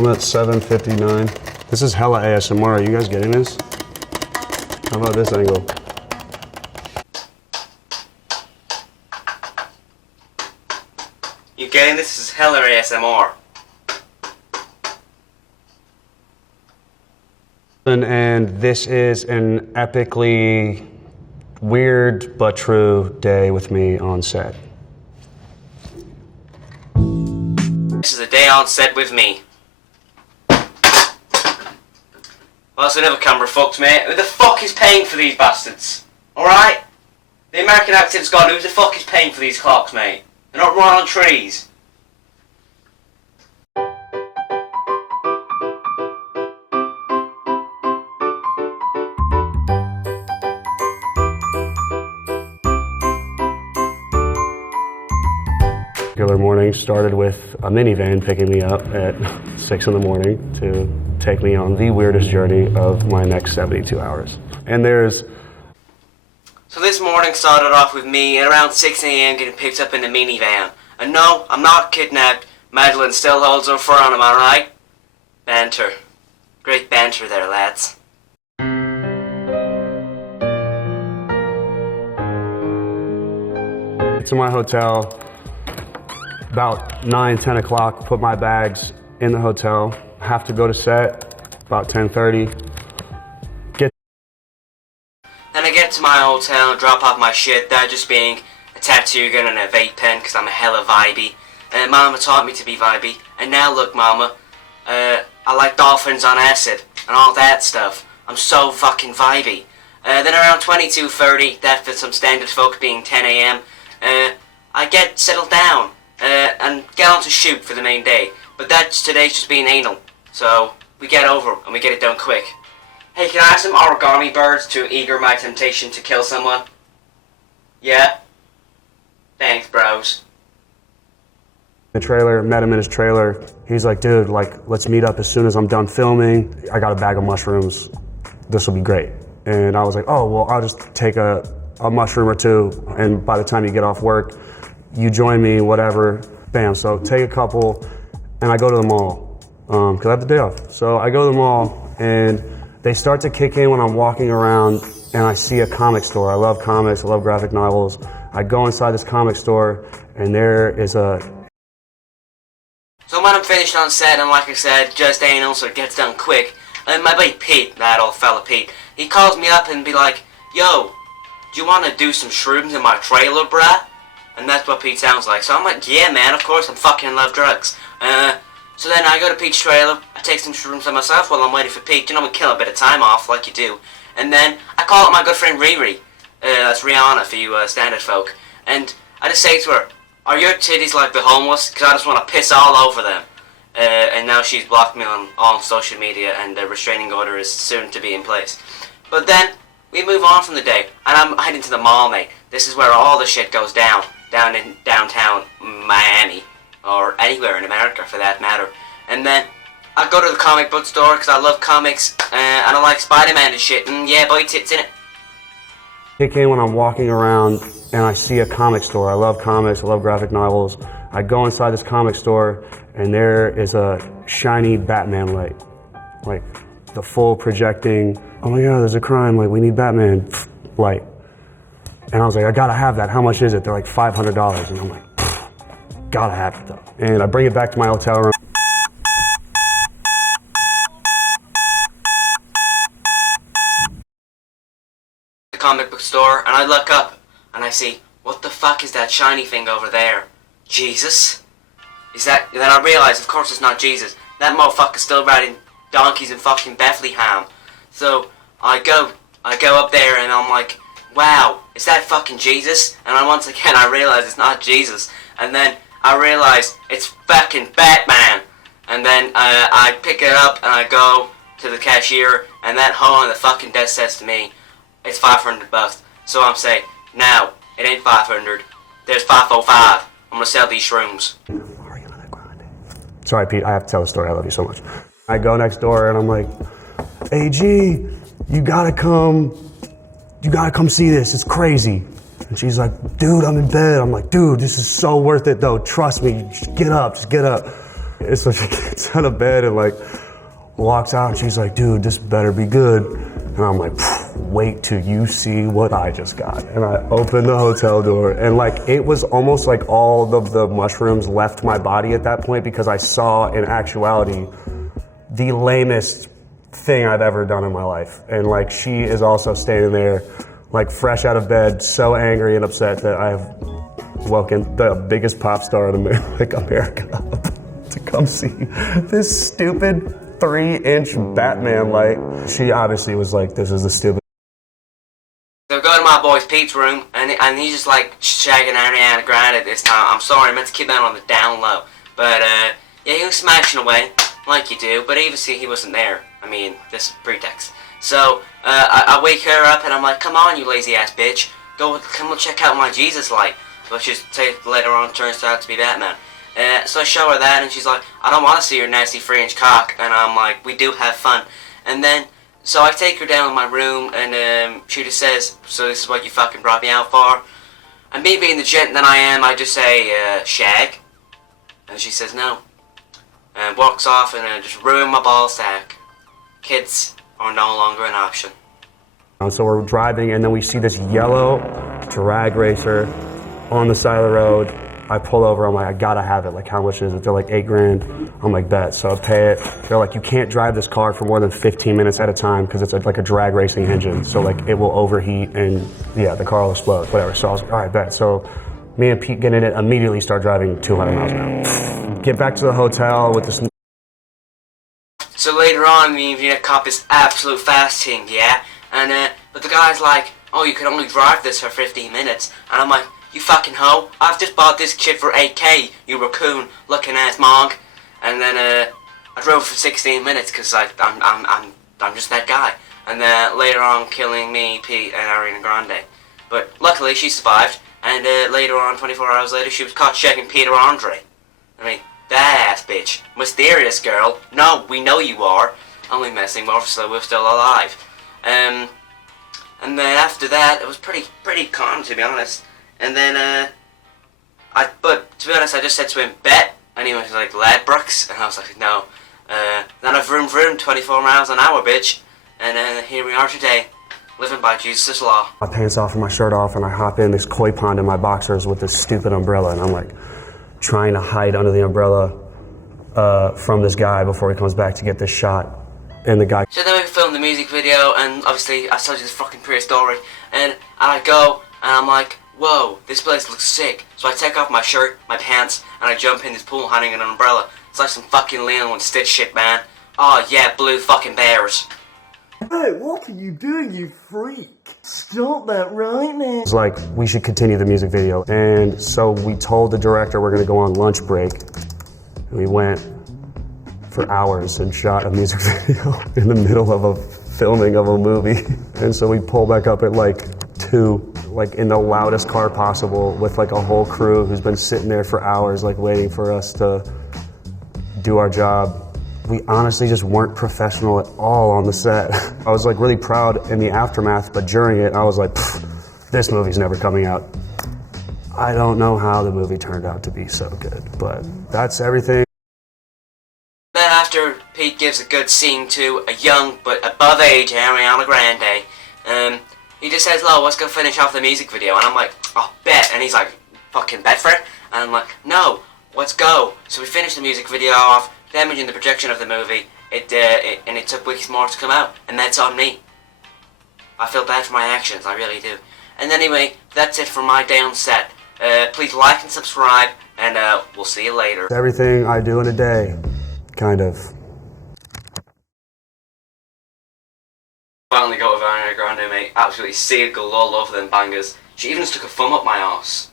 I'm at 7:59. This is hella ASMR. Are you guys getting this? How about this angle? You getting this? This is hella ASMR. And this is an epically weird but true day with me on set. This is a day on set with me. Well, that's another camera, folks, mate. Who the fuck is paying for these bastards? Alright? The American accent's gone. Who the fuck is paying for these clocks, mate? They're not running on trees. Regular morning started with a minivan picking me up at 6 in the morning to take me on the weirdest journey of my next 72 hours. And there's... So this morning started off with me at around 6 a.m. getting picked up in the minivan. And no, I'm not kidnapped. Madeline still holds her fur on, am I right? Banter. Great banter there, lads. to my hotel. About 9, 10 o'clock, put my bags in the hotel. Have to go to set about 10:30. Then I get to my hotel and drop off my shit, that just being a tattoo gun and a vape pen because I'm a hella vibey. And Mama taught me to be vibey. And now look, Mama, I like dolphins on acid and all that stuff. I'm so fucking vibey. Then around 22:30, that for some standard folk being 10 a.m., I get settled down and get on to shoot for the main day. But today's just being anal. So we get over and we get it done quick. Hey, can I have some origami birds to eager my temptation to kill someone? Yeah? Thanks, bros. The trailer, met him in his trailer. He's like, dude, like, let's meet up as soon as I'm done filming. I got a bag of mushrooms. This will be great. And I was like, oh, well, I'll just take a mushroom or two, and by the time you get off work, you join me, whatever. Bam, so take a couple, and I go to the mall, because I have the day off. So I go to the mall, and they start to kick in when I'm walking around, and I see a comic store. I love comics, I love graphic novels. I go inside this comic store, and there is a... So when I'm finished on set, and like I said, just anal, so it gets done quick, and my buddy Pete, that old fella Pete, he calls me up and be like, yo, do you want to do some shrooms in my trailer, bruh? And that's what Pete sounds like. So I'm like, yeah, man, of course, I'm fucking love drugs. So then I go to Pete's trailer, I take some shrooms on myself while I'm waiting for Pete. You know, we kill a bit of time off, like you do. And then I call up my good friend Riri. That's Rihanna for you standard folk. And I just say to her, are your titties like the homeless? Because I just want to piss all over them. And now she's blocked me on all social media, and the restraining order is soon to be in place. But then we move on from the day, and I'm heading to the mall, mate. This is where all the shit goes down in downtown Miami, or anywhere in America for that matter. And then I go to the comic book store because I love comics, and I like Spider-Man and shit, and yeah, boy, tits in it. Kick in when I'm walking around and I see a comic store. I love comics, I love graphic novels. I go inside this comic store, and there is a shiny Batman light, like the full projecting, oh my god, there's a crime, like we need Batman light. And I was like, I gotta have that, how much is it? They're like $500, and I'm like, gotta have it though. And I bring it back to my hotel room. The comic book store, and I look up, and I see, what the fuck is that shiny thing over there? Jesus? Is that, and then I realize, of course it's not Jesus. That motherfucker's still riding donkeys in fucking Bethlehem. So I go up there and I'm like, wow, is that fucking Jesus? And then once again I realize it's not Jesus. And then I realize it's fucking Batman. And then I pick it up and I go to the cashier, and that hoe on the fucking desk says to me, it's $500. So I'm saying, no, it ain't 500. There's 505. I'm gonna sell these shrooms. Sorry, Pete, I have to tell a story. I love you so much. I go next door and I'm like, hey, G, you gotta come see this. It's crazy. And she's like, dude, I'm in bed. I'm like, dude, this is so worth it though. Trust me, just get up. And so she gets out of bed and like walks out and she's like, dude, this better be good. And I'm like, wait till you see what I just got. And I opened the hotel door and like, it was almost like all of the mushrooms left my body at that point because I saw in actuality the lamest thing I've ever done in my life. And like, she is also standing there like fresh out of bed, so angry and upset that I've woken the biggest pop star in America up to come see this stupid 3-inch Batman light. She obviously was like, this is the stupid. So go to my boy's Pete's room, and he's just like shagging Ariana Grande this time. I'm sorry, I meant to keep that on the down low. But yeah, he was smashing away, like you do, but obviously he wasn't there. I mean, this is pretext. So I wake her up and I'm like, come on, you lazy ass bitch. Come check out my Jesus light. Which is later on turns out to be Batman. So I show her that and she's like, I don't want to see your nasty 3-inch cock. And I'm like, we do have fun. And then, so I take her down to my room and she just says, so this is what you fucking brought me out for? And me being the gent that I am, I just say, shag. And she says no. And walks off and just ruined my ball sack. Kids are no longer an option. So we're driving and then we see this yellow drag racer on the side of the road. I pull over, I'm like, I gotta have it. Like, how much is it? They're like $8,000. I'm like, bet. So I pay it. They're like, you can't drive this car for more than 15 minutes at a time because it's like a drag racing engine. So like, it will overheat and yeah, the car will explode, whatever. So I was like, all right, bet. So me and Pete get in it, immediately start driving 200 miles an hour. Get back to the hotel with this. So later on, me and Vina cop is absolute fasting, yeah? And but the guy's like, oh, you can only drive this for 15 minutes. And I'm like, you fucking hoe, I've just bought this shit for 8K, you raccoon looking ass monk. And then I drove for 16 minutes because I'm just that guy. And then later on killing me, Pete, and Ariana Grande. But luckily she survived, and later on, 24 hours later, she was caught checking Peter Andre. I mean, that ass bitch. Mysterious girl. No, we know you are. Only messing with us so we're still alive. And then after that, it was pretty calm, to be honest. And then, but to be honest, I just said to him, bet. And he was like, Ladbrokes? And I was like, no. Then I vroom 24 miles an hour, bitch. And here we are today, living by Jesus' law. My pants off and my shirt off, and I hop in this koi pond in my boxers with this stupid umbrella, and I'm like trying to hide under the umbrella from this guy before he comes back to get this shot. And the guy. So then we filmed the music video, and obviously I told you this fucking pre-story, and I go, and I'm like, whoa, this place looks sick. So I take off my shirt, my pants, and I jump in this pool hiding in an umbrella. It's like some fucking Lilo and Stitch shit, man. Oh yeah, blue fucking bears. Hey, what are you doing, you freak? Stop that right now. It's like, we should continue the music video. And so we told the director we're gonna go on lunch break. And we went for hours and shot a music video in the middle of a filming of a movie. And so we pull back up at like 2, like in the loudest car possible with like a whole crew who's been sitting there for hours like waiting for us to do our job. We honestly just weren't professional at all on the set. I was like really proud in the aftermath, but during it I was like, this movie's never coming out. I don't know how the movie turned out to be so good, but that's everything. Then after Pete gives a good scene to a young but above age Ariana Grande, he just says, "Lo, let's go finish off the music video." And I'm like, "Oh, bet." And he's like, "Fucking bet for it?" And I'm like, "No, let's go." So we finished the music video off, damaging the projection of the movie. And it took weeks more to come out, and that's on me. I feel bad for my actions, I really do. And anyway, that's it for my day on set. Please like and subscribe, and we'll see you later. Everything I do in a day. Kind of. Finally got with Ariana Grande, mate. Absolutely sealed galore, love them bangers. She even just took a thumb up my arse.